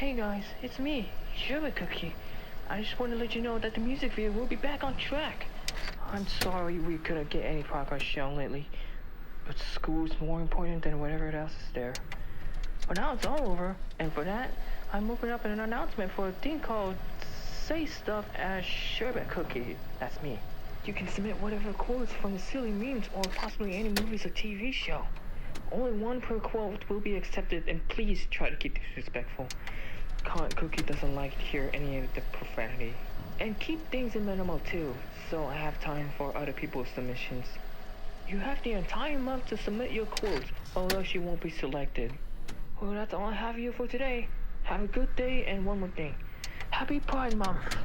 Hey guys, it's me, Sherbet Cookie. I just want to let you know that the music video will be back on track. I'm sorry we couldn't get any progress shown lately, but school is more important than whatever else is there. But now it's all over, and for that, I'm opening up an announcement for a thing called Say Stuff as Sherbet Cookie. That's me. You can submit whatever quotes from the silly memes or possibly any movies or TV show. Only one per quote will be accepted, and please try to keep this respectful. Current Cookie doesn't like to hear any of the profanity. And keep things in minimal too, so I have time for other people's submissions. You have the entire month to submit your quotes, or else you won't be selected. Well, that's all I have here for today. Have a good day, and one more thing. Happy Pride Month!